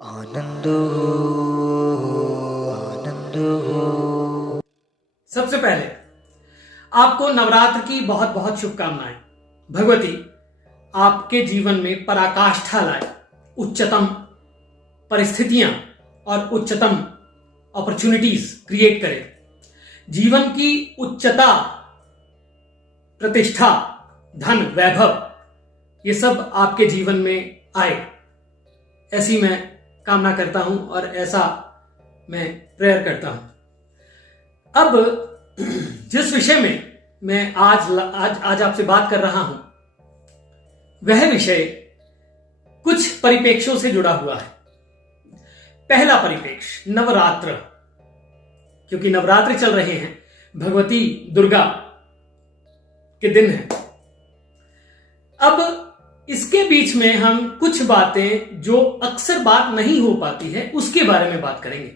आनंद हो, आनंद हो। सबसे पहले आपको नवरात्र की बहुत बहुत शुभकामनाएं। भगवती आपके जीवन में पराकाष्ठा लाए, उच्चतम परिस्थितियां और उच्चतम अपॉर्चुनिटीज क्रिएट करे। जीवन की उच्चता, प्रतिष्ठा, धन, वैभव, ये सब आपके जीवन में आए, ऐसी मैं कामना करता हूं और ऐसा मैं प्रेयर करता हूं। अब जिस विषय में मैं आज आपसे बात कर रहा हूं, वह विषय कुछ परिप्रेक्ष्यों से जुड़ा हुआ है। पहला परिप्रेक्ष्य नवरात्र, क्योंकि नवरात्र चल रहे हैं, भगवती दुर्गा के दिन है। अब इसके बीच में हम कुछ बातें जो अक्सर बात नहीं हो पाती है उसके बारे में बात करेंगे।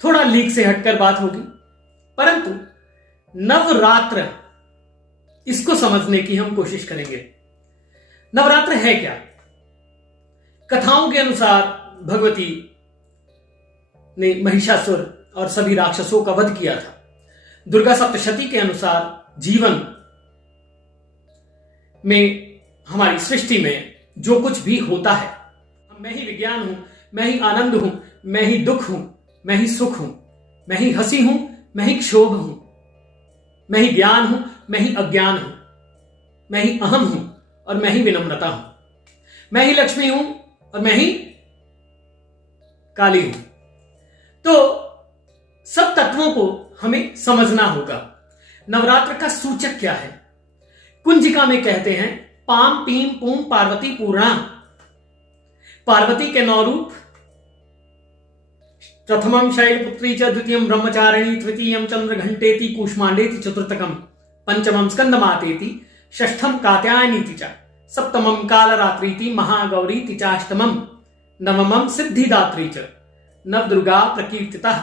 थोड़ा लीक से हटकर बात होगी, परंतु नवरात्र, इसको समझने की हम कोशिश करेंगे। नवरात्र है क्या? कथाओं के अनुसार भगवती ने महिषासुर और सभी राक्षसों का वध किया था। दुर्गा सप्तशती के अनुसार जीवन में, हमारी सृष्टि में जो कुछ भी होता है, मैं ही विज्ञान हूं, मैं ही आनंद हूं, मैं ही दुख हूं, मैं ही सुख हूं, मैं ही हंसी हूं, मैं ही क्षोभ हूं, मैं ही ज्ञान हूं, मैं ही अज्ञान हूं, मैं ही अहम हूं और मैं ही विनम्रता हूं, मैं ही लक्ष्मी हूं और मैं ही काली हूं। तो सब तत्वों को हमें समझना होगा। नवरात्र का सूचक क्या है? कुंजिका में कहते हैं पाम पीम पूम पार्वती पूर्णा। पार्वती के 9 रूप, प्रथमम शैलपुत्री च, द्वितीयम ब्रह्मचारिणी, तृतीयम चंद्रघंटेति कूष्मांडेति, चतुर्थकम पंचमम स्कंदमातेति, षष्ठम कात्यायनीति च, सप्तमम कालरात्रीति, महागौरीति चाष्टमम, नवमम सिद्धिदात्री च, नवदुर्गा प्रकीर्तिता।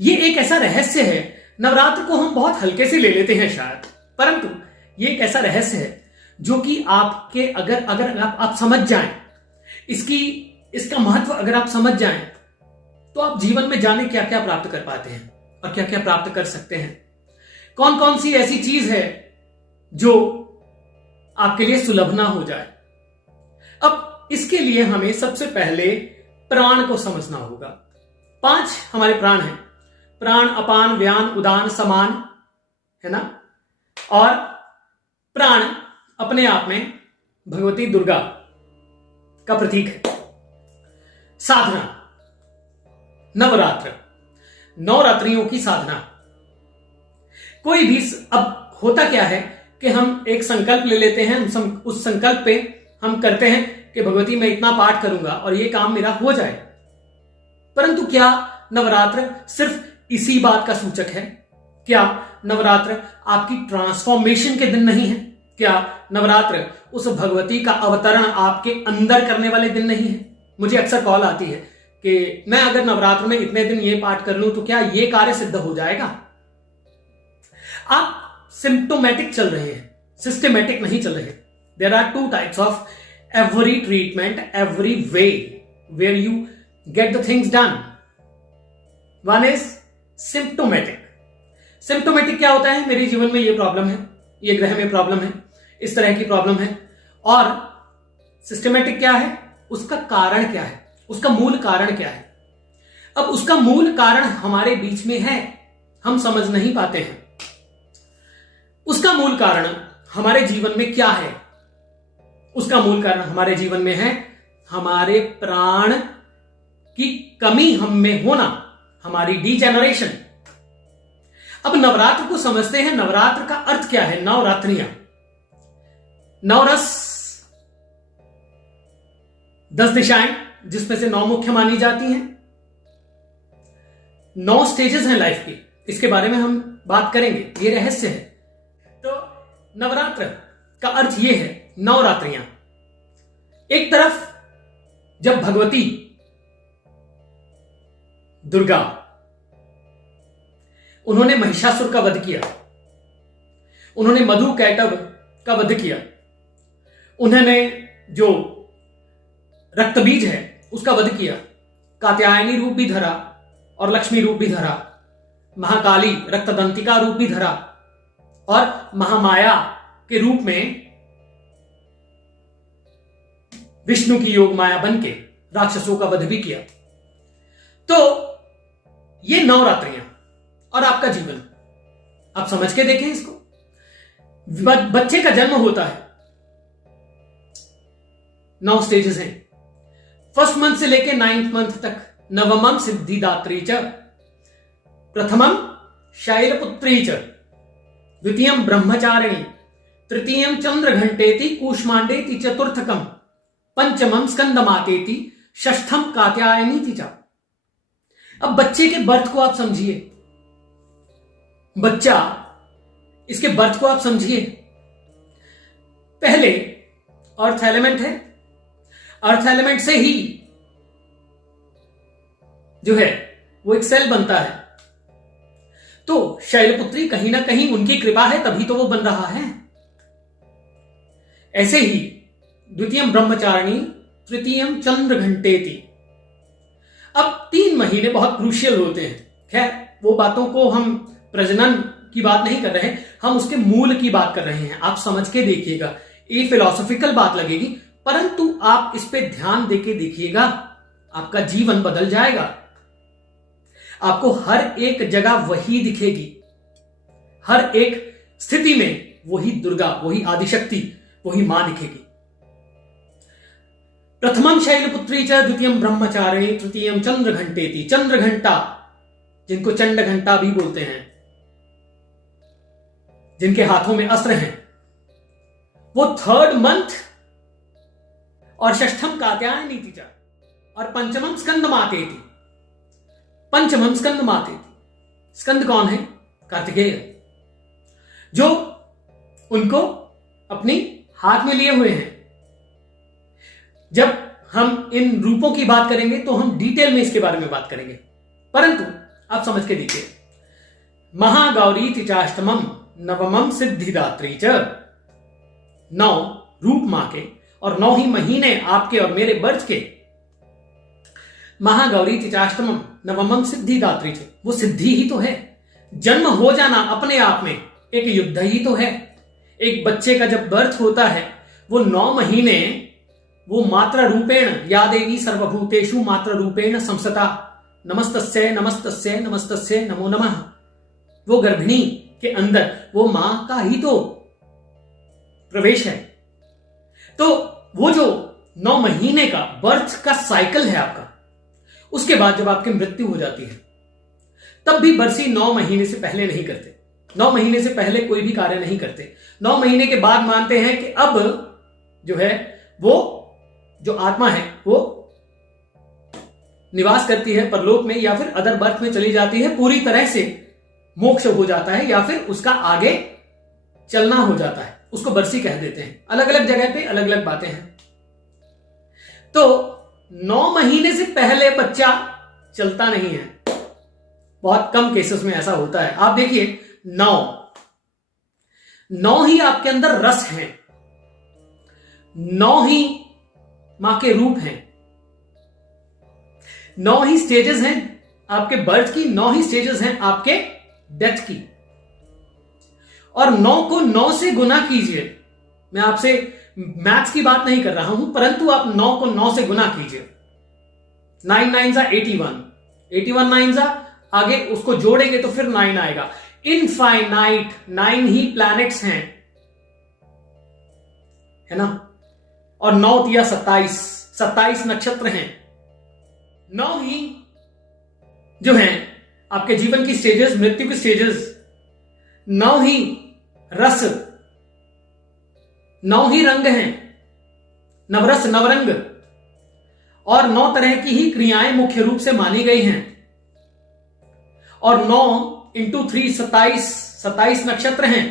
ये एक ऐसा रहस्य है। नवरात्र को हम बहुत हल्के से ले लेते हैं शायद, परंतु ये एक ऐसा रहस्य है जो कि आपके अगर आप समझ जाएं, इसका महत्व अगर आप समझ जाएं, तो आप जीवन में जाने क्या क्या प्राप्त कर पाते हैं और क्या क्या प्राप्त कर सकते हैं। कौन कौन सी ऐसी चीज है जो आपके लिए सुलभ ना हो जाए। अब इसके लिए हमें सबसे पहले प्राण को समझना होगा। 5 हमारे प्राण हैं: प्राण, अपान, व्यान, उदान, समान, है ना। और प्राण अपने आप में भगवती दुर्गा का प्रतीक है। साधना, नवरात्र, नवरात्रियों की साधना। कोई भी, अब होता क्या है कि हम एक संकल्प ले लेते हैं, उस संकल्प पे हम करते हैं कि भगवती मैं इतना पाठ करूंगा और ये काम मेरा हो जाए। परंतु क्या नवरात्र सिर्फ इसी बात का सूचक है? क्या नवरात्र आपकी ट्रांसफॉर्मेशन के दिन नहीं है? क्या नवरात्र उस भगवती का अवतरण आपके अंदर करने वाले दिन नहीं है? मुझे अक्सर कॉल आती है कि मैं अगर नवरात्र में इतने दिन ये पाठ कर लूं तो क्या ये कार्य सिद्ध हो जाएगा? आप सिम्प्टोमेटिक चल रहे हैं, सिस्टमेटिक नहीं चल रहे। There are 2 types of every treatment, every way where you get the things done. One is symptomatic. Symptomatic क्या होता है? मेरे जीवन में ये प्रॉब्लम है, ये ग्रह में प्रॉब्लम है, इस तरह की प्रॉब्लम है। और सिस्टमेटिक क्या है? उसका कारण क्या है, उसका मूल कारण क्या है। अब उसका मूल कारण हमारे बीच में है, हम समझ नहीं पाते हैं। उसका मूल कारण हमारे जीवन में क्या है? उसका मूल कारण हमारे जीवन में है हमारे प्राण की कमी हम में होना, हमारी डिजेनरेशन। अब नवरात्र को समझते हैं। नवरात्र का अर्थ क्या है? नवरात्रियां, नवरस, 10 दिशाएं जिसमें से 9 मुख्य मानी जाती हैं। 9 स्टेजेस हैं लाइफ की, इसके बारे में हम बात करेंगे, ये रहस्य है। तो नवरात्र का अर्थ ये है, नवरात्रियां। एक तरफ जब भगवती दुर्गा, उन्होंने महिषासुर का वध किया, उन्होंने मधु कैटभ का वध किया, उन्होंने जो रक्त बीज है उसका वध किया, कात्यायनी रूप भी धरा और लक्ष्मी रूप भी धरा, महाकाली रक्तदंतिका रूप भी धरा और महामाया के रूप में विष्णु की योग माया बन के राक्षसों का वध भी किया। तो ये नवरात्रियां और आपका जीवन आप समझ के देखें इसको। बच्चे का जन्म होता है, 9 स्टेजेस हैं। फर्स्ट मंथ से लेके 9th मंथ तक नवमम सिद्धिदात्री च, प्रथमम शैलपुत्री च, द्वितीयम ब्रह्मचारिणी, तृतीयम चंद्रघंटेति कूष्मांडेति, चतुर्थकम पंचमम स्कंदमातेति, षष्ठम कात्यायनीति च। अब बच्चे के बर्थ को आप समझिए, बच्चा इसके बर्थ को आप समझिए। पहले अर्थ एलिमेंट है, अर्थ एलिमेंट से ही जो है वो एक सेल बनता है। तो शैलपुत्री कहीं ना कहीं उनकी कृपा है तभी तो वो बन रहा है। ऐसे ही द्वितीयम ब्रह्मचारिणी, तृतीयम चंद्रघंटेति। अब 3 महीने बहुत क्रूशियल होते हैं। खैर वो बातों को हम प्रजनन की बात नहीं कर रहे हैं, हम उसके मूल की बात कर रहे हैं। आप समझ के देखिएगा, ये फिलॉसफिकल बात लगेगी, परंतु आप इस पे ध्यान देके देखिएगा, आपका जीवन बदल जाएगा। आपको हर एक जगह वही दिखेगी, हर एक स्थिति में वही दुर्गा, वही आदिशक्ति, वही मां दिखेगी। प्रथमम शैलपुत्री च, द्वितीयम ब्रह्मचारिणी, तृतीयम चंद्रघंटेति। चंद्रघंटा जिनको चंड घंटा भी बोलते हैं, जिनके हाथों में अस्त्र हैं, वो 3rd मंथ। और षष्ठम कात्यायनीति च, और पंचमम स्कंदमातेति। पंचमम स्कंदमातेति। स्कंद कौन है? कार्तिकेय, जो उनको अपनी हाथ में लिए हुए हैं। जब हम इन रूपों की बात करेंगे तो हम डिटेल में इसके बारे में बात करेंगे, परंतु आप समझ के देखिए। महागौरी चाष्टमम नवमम सिद्धिदात्री च। 9 रूप मां के और 9 ही महीने आपके और मेरे बर्थ के। महागौरी चाष्टमम नवमम सिद्धिदात्री च, वो सिद्धि ही तो है। जन्म हो जाना अपने आप में एक युद्ध ही तो है। एक बच्चे का जब बर्थ होता है, वो 9 महीने वो मात्र रूपेण, या देवी सर्वभूतेषु मात्र रूपेण संसता, नमस्तस्यै नमस्तस्यै नमस्तस्यै नमो नमः। वो गर्भिणी के अंदर वो मां का ही तो प्रवेश है। तो वो जो 9 महीने का बर्थ का साइकिल है आपका, उसके बाद जब आपकी मृत्यु हो जाती है, तब भी बरसी 9 महीने से पहले नहीं करते। 9 महीने से पहले कोई भी कार्य नहीं करते। 9 महीने के बाद मानते हैं कि अब जो है वो जो आत्मा है वो निवास करती है परलोक में, या फिर अदर बर्थ में चली जाती है, पूरी तरह से मोक्ष हो जाता है, या फिर उसका आगे चलना हो जाता है। उसको बरसी कह देते हैं। अलग अलग जगह पे अलग अलग बातें हैं। तो 9 महीने से पहले बच्चा चलता नहीं है। बहुत कम केसेस में ऐसा होता है। आप देखिए 9 ही आपके अंदर रस है, 9 ही मां के रूप हैं, 9 ही स्टेजेस हैं आपके बर्थ की, 9 ही स्टेजेस हैं आपके डेथ की। और 9 को 9 से गुना कीजिए। मैं आपसे मैथ्स की बात नहीं कर रहा हूं, परंतु आप 9 को 9 से गुना कीजिए। 9 9 जा 81, 81 9 जा आगे उसको जोड़ेंगे तो फिर 9 आएगा। इनफाइनाइट 9 ही प्लैनेट्स हैं, है ना। और 9 तिया 27 नक्षत्र हैं। 9 ही जो हैं आपके जीवन की स्टेजेस, मृत्यु की स्टेजेस। 9 ही रस, 9 ही रंग हैं, नवरस नवरंग। और 9 तरह की ही क्रियाएं मुख्य रूप से मानी गई हैं। और 9 इंटू 3 27 नक्षत्र हैं,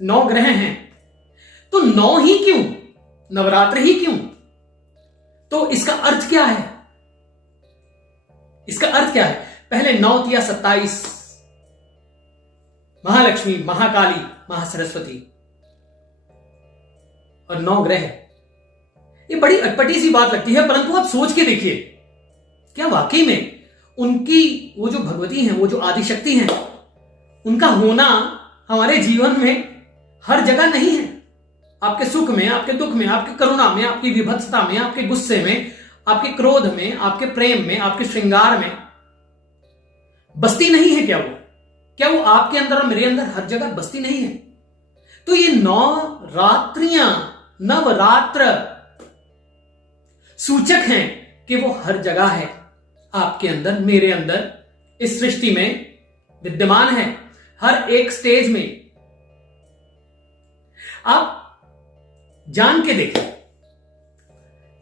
9 ग्रह हैं। तो 9 ही क्यों? नवरात्र ही क्यों? तो इसका अर्थ क्या है? इसका अर्थ क्या है? पहले 9 तिया 27, महालक्ष्मी, महाकाली, महासरस्वती और 9 ग्रह। ये बड़ी अटपटी सी बात लगती है, परंतु आप सोच के देखिए, क्या वाकई में उनकी वो जो भगवती हैं, वो जो आदिशक्ति हैं, उनका होना हमारे जीवन में हर जगह नहीं है? आपके सुख में, आपके दुख में, आपकी करुणा में, आपकी विभत्सता में, आपके गुस्से में, आपके क्रोध में, आपके प्रेम में, आपके श्रृंगार में बसती नहीं है क्या वो? क्या वो आपके अंदर और मेरे अंदर हर जगह बसती नहीं है? तो ये नवरात्रियां, नवरात्र सूचक हैं कि वो हर जगह है, आपके अंदर, मेरे अंदर, इस सृष्टि में विद्यमान है, हर एक स्टेज में। आप जान के देखिए,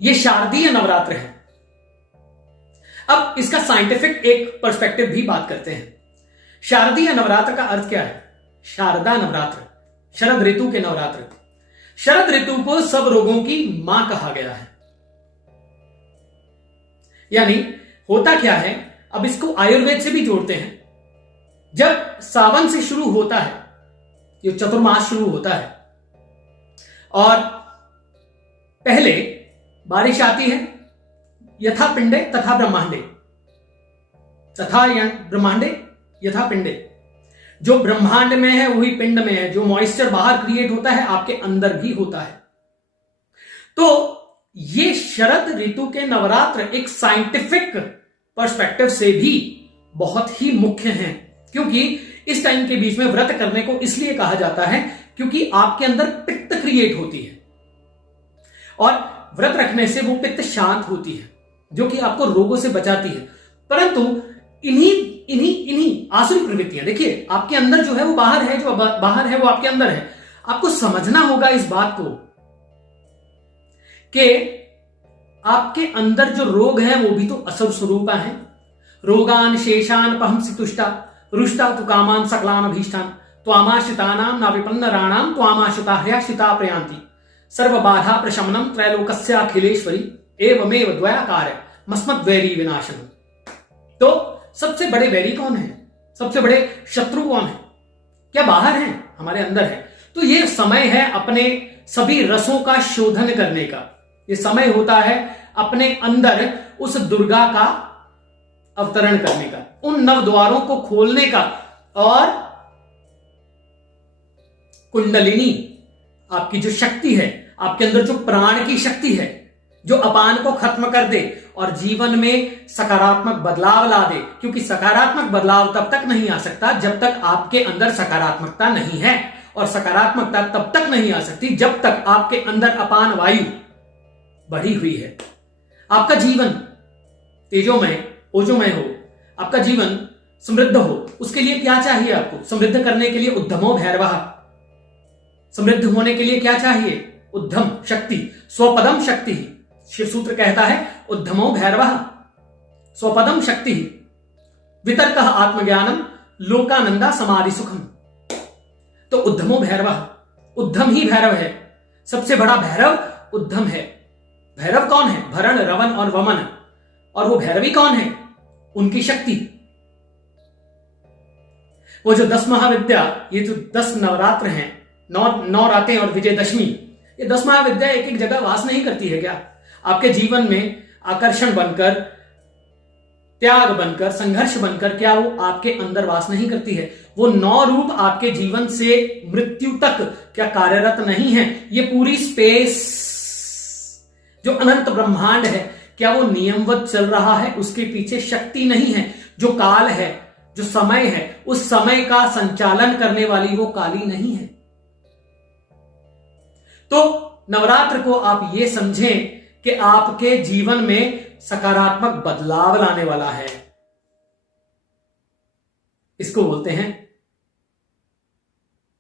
ये शारदीय नवरात्र है। अब इसका साइंटिफिक एक पर्सपेक्टिव भी बात करते हैं। शारदीय नवरात्र का अर्थ क्या है? शारदा नवरात्र, शरद ऋतु के नवरात्र। शरद ऋतु को सब रोगों की मां कहा गया है। यानी होता क्या है, अब इसको आयुर्वेद से भी जोड़ते हैं। जब सावन से शुरू होता है, ये चतुर्मास शुरू होता है, और पहले बारिश आती है, यथा पिंडे तथा ब्रह्मांडे, तथा ब्रह्मांडे यथा पिंडे। जो ब्रह्मांड में है वही पिंड में है। जो मॉइस्चर बाहर क्रिएट होता है आपके अंदर भी होता है। तो ये शरद ऋतु के नवरात्र एक साइंटिफिक पर्सपेक्टिव से भी बहुत ही मुख्य हैं, क्योंकि इस टाइम के बीच में व्रत करने को इसलिए कहा जाता है क्योंकि आपके अंदर पित्त क्रिएट होती है, और व्रत रखने से वो पित्त शांत होती है, जो कि आपको रोगों से बचाती है। परंतु इन्हीं इन्हीं इन्हीं आसुरी प्रवृत्तियां, देखिए आपके अंदर जो है वो बाहर है, जो बाहर है वो आपके अंदर है। आपको समझना होगा इस बात को कि आपके अंदर जो रोग हैं वो भी तो असुर स्वरूपा हैं। रोगान शेषान पहंसि तुष्टा रुष्टा तु कामान सकलान अभीष्टान त्वामाश्रितानां न विपन्नराणां त्वामाश्रिता ह्याश्रिता प्रयान्ति सर्व बाधा प्रशमनम त्रैलोकस्याखिलेश्वरी एवमेव द्वयाकार मस्मद्वैरी विनाशनम। तो सबसे बड़े वैरी कौन है? सबसे बड़े शत्रु कौन है? क्या बाहर है? हमारे अंदर है। तो ये समय है अपने सभी रसों का शोधन करने का। ये समय होता है अपने अंदर उस दुर्गा का अवतरण करने का, उन नव द्वारों को खोलने का। और कुंडलिनी आपकी जो शक्ति है, आपके अंदर जो प्राण की शक्ति है, जो अपान को खत्म कर दे और जीवन में सकारात्मक बदलाव ला दे। क्योंकि सकारात्मक बदलाव तब तक नहीं आ सकता जब तक आपके अंदर सकारात्मकता नहीं है, और सकारात्मकता तब तक नहीं आ सकती जब तक आपके अंदर अपान वायु बढ़ी हुई है। आपका जीवन तेजोमय ओजोमय हो, आपका जीवन समृद्ध हो, उसके लिए क्या चाहिए? आपको समृद्ध करने के लिए उद्यमो भैरवः। समृद्ध होने के लिए क्या चाहिए? उद्यम शक्ति, स्वपदम शक्ति। शिव सूत्र कहता है उद्यमो भैरवः स्वपदम शक्ति वितर्कः आत्मज्ञानम लोकानंदा समाधि सुखम। तो उद्यमो भैरवः, उद्यम ही भैरव है। सबसे बड़ा भैरव उद्यम है। भैरव कौन है? भरण रवन और वमन। और वो भैरवी कौन है? उनकी शक्ति। वो जो 10 महाविद्या, ये जो 10 नवरात्र हैं, 9 रातें और विजयदशमी, ये 10 महाविद्या एक एक जगह वास नहीं करती है क्या? आपके जीवन में आकर्षण बनकर, त्याग बनकर, संघर्ष बनकर क्या वो आपके अंदर वास नहीं करती है? वो 9 रूप आपके जीवन से मृत्यु तक क्या कार्यरत नहीं है? ये पूरी स्पेस जो अनंत ब्रह्मांड है, क्या वो नियमवत चल रहा है? उसके पीछे शक्ति नहीं है? जो काल है, जो समय है, उस समय का संचालन करने वाली वो काली नहीं है? तो नवरात्र को आप ये समझें कि आपके जीवन में सकारात्मक बदलाव लाने वाला है। इसको बोलते हैं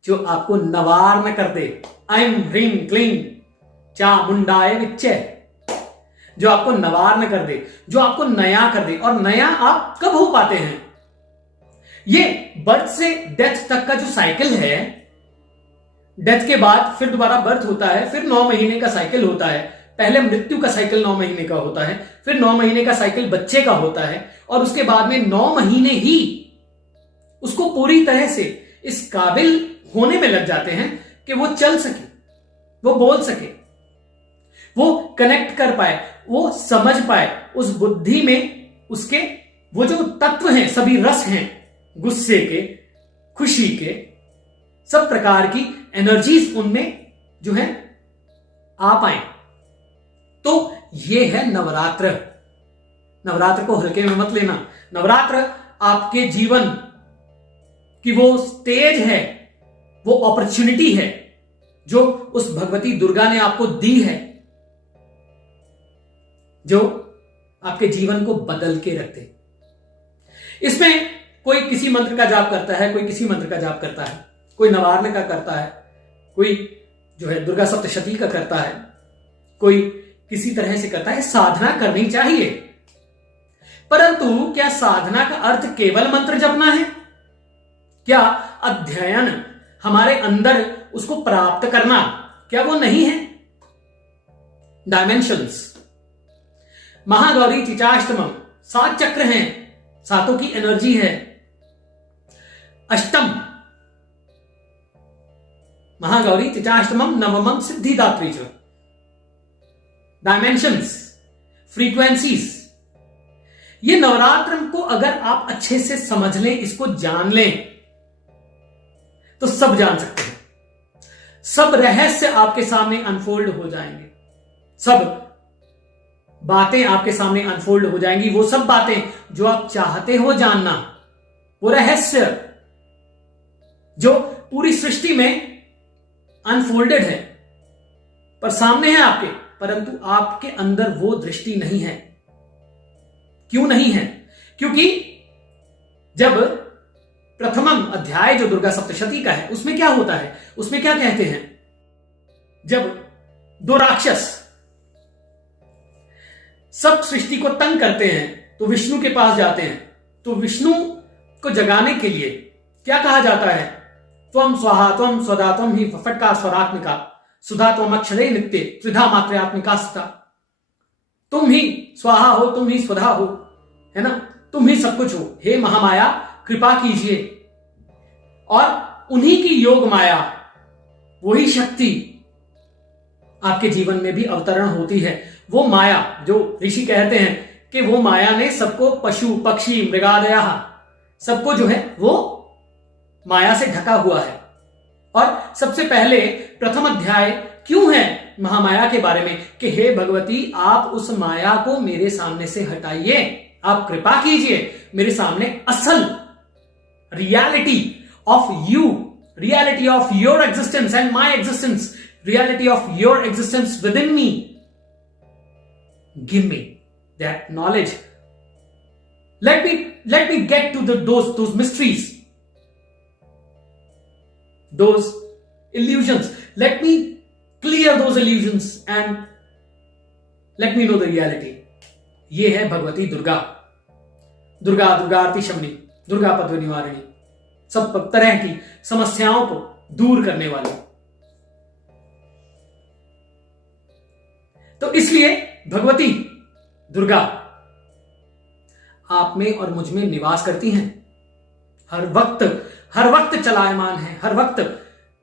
जो आपको नवार्न कर दे। ऐं ह्रीं क्लीं चामुंडाय विच्चे। जो आपको नवार्न कर दे, जो आपको नया कर दे। और नया आप कब हो पाते हैं? ये बर्थ से डेथ तक का जो साइकिल है, डेथ के बाद फिर दोबारा बर्थ होता है, फिर 9 महीने का साइकिल होता है। पहले मृत्यु का साइकिल 9 महीने का होता है, फिर 9 महीने का साइकिल बच्चे का होता है, और उसके बाद में 9 महीने ही उसको पूरी तरह से इस काबिल होने में लग जाते हैं कि वो चल सके, वो बोल सके। वो कनेक्ट कर पाए, वो समझ पाए, उस बुद्धि में उसके वो जो तत्व हैं, सभी रस हैं, गुस्से के, खुशी के, सब प्रकार की एनर्जीज उनमें जो है आ पाए। तो ये है नवरात्र। नवरात्र को हल्के में मत लेना। नवरात्र आपके जीवन की वो स्टेज है, वो अपॉर्चुनिटी है जो उस भगवती दुर्गा ने आपको दी है, जो आपके जीवन को बदल के रख दे। इसमें कोई किसी मंत्र का जाप करता है, कोई किसी मंत्र का जाप करता है, कोई नवार्न का करता है, कोई जो है दुर्गा सप्तशती का करता है, कोई किसी तरह से करता है। साधना करनी चाहिए, परंतु क्या साधना का अर्थ केवल मंत्र जपना है? क्या अध्ययन, हमारे अंदर उसको प्राप्त करना, क्या वो नहीं है? डायमेंशंस, महागौरी चिचाष्टमम, 7 चक्र हैं, 7 की एनर्जी है। अष्टम महागौरी चिचाष्टमम नवमम सिद्धिदात्री च। डायमेंशंस, फ्रीक्वेंसीज, ये नवरात्र को अगर आप अच्छे से समझ लें, इसको जान लें, तो सब जान सकते हैं। सब रहस्य आपके सामने अनफोल्ड हो जाएंगे, सब बातें आपके सामने अनफोल्ड हो जाएंगी। वो सब बातें जो आप चाहते हो जानना, वो रहस्य जो पूरी सृष्टि में अनफोल्डेड है, पर सामने है आपके, परंतु आपके अंदर वो दृष्टि नहीं है। क्यों नहीं है? क्योंकि जब प्रथमम अध्याय जो दुर्गा सप्तशती का है, उसमें क्या होता है, उसमें क्या कहते हैं? जब 2 राक्षस सब सृष्टि को तंग करते हैं तो विष्णु के पास जाते हैं। तो विष्णु को जगाने के लिए क्या कहा जाता है? त्वम स्वाहा त्वम स्वदा त्वम ही फटका स्वरात्मिका सुधा त्वम अक्षरे नित्य त्रिधा मात्रयात्मिका स्था। तुम ही स्वाहा हो, तुम ही स्वधा हो, है ना, तुम ही सब कुछ हो। हे महामाया कृपा कीजिए। और उन्हीं की योग माया, वही शक्ति आपके जीवन में भी अवतरण होती है। वो माया जो ऋषि कहते हैं कि वो माया ने सबको, पशु पक्षी मृगादया, सबको जो है वो माया से ढका हुआ है। और सबसे पहले प्रथम अध्याय क्यों है महामाया के बारे में कि हे भगवती, आप उस माया को मेरे सामने से हटाइए, आप कृपा कीजिए, मेरे सामने असल reality of you, reality of your existence and my existence, reality of your existence within me, give me that knowledge. Let me get to those mysteries, those illusions. Let me clear those illusions and let me know the reality. ये है भगवती दुर्गा। दुर्गा दुर्गार्ति शमनी, दुर्गा पद्म निवारिणी, सब तरह की समस्याओं को दूर करने वाली। तो इसलिए भगवती दुर्गा आप में और मुझ में निवास करती हैं, हर वक्त चलायमान है, हर वक्त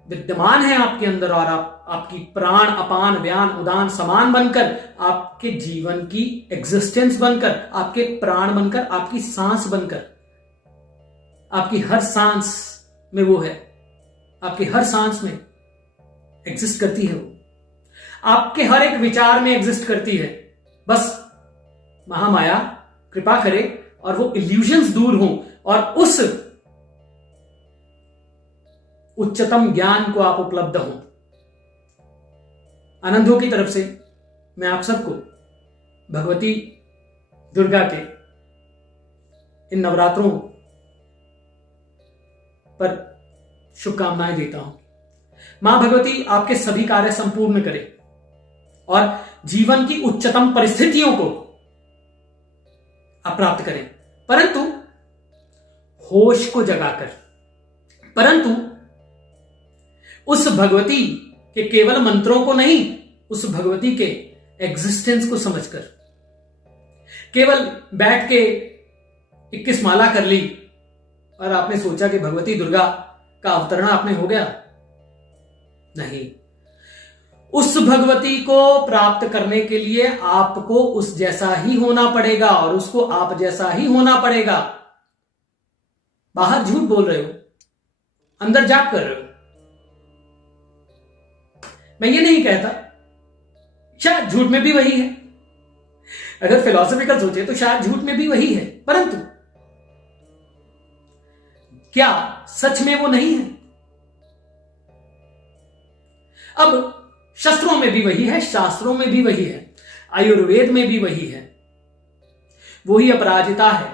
विद्यमान है आपके अंदर। और आपकी प्राण अपान व्यान उदान समान बनकर, आपके जीवन की एग्जिस्टेंस बनकर, आपके प्राण बनकर, आपकी सांस बनकर, आपकी हर सांस में वो है, आपकी हर सांस में एग्जिस्ट करती है वो, आपके हर एक विचार में एग्जिस्ट करती है। बस महामाया कृपा करे और वो इल्यूजन्स दूर हों और उस उच्चतम ज्ञान को आप उपलब्ध हों। आनंदों की तरफ से मैं आप सबको भगवती दुर्गा के इन नवरात्रों पर शुभकामनाएं देता हूं। मां भगवती आपके सभी कार्य संपूर्ण करे और जीवन की उच्चतम परिस्थितियों को आप प्राप्त करें, परंतु होश को जगाकर, परंतु उस भगवती के केवल मंत्रों को नहीं, उस भगवती के एग्जिस्टेंस को समझकर। केवल बैठ के 21 माला कर ली और आपने सोचा कि भगवती दुर्गा का अवतरण आपने हो गया, नहीं। उस भगवती को प्राप्त करने के लिए आपको उस जैसा ही होना पड़ेगा और उसको आप जैसा ही होना पड़ेगा। बाहर झूठ बोल रहे हो, अंदर जाप कर रहे हो। मैं ये नहीं कहता, शायद झूठ में भी वही है, अगर फिलॉसफिकल सोचे तो शायद झूठ में भी वही है, परंतु क्या सच में वो नहीं है? अब शस्त्रों में भी वही है, शास्त्रों में भी वही है, आयुर्वेद में भी वही है। वही अपराजिता है,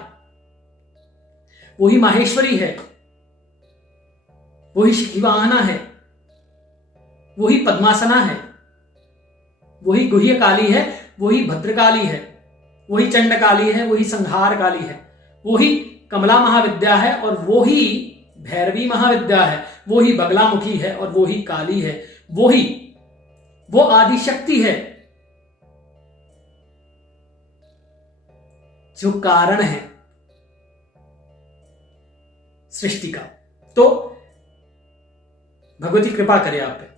वही माहेश्वरी है, वही शिवाहना है, वही पद्मासना है, वही गुह्य काली है, वही भद्रकाली है, वही चंडकाली है, वही संहार काली है, वही कमला महाविद्या है और वही भैरवी महाविद्या है, वही बगलामुखी है और वही काली है, वो आदि शक्ति है जो कारण है सृष्टि का। तो भगवती कृपा करे आप पे।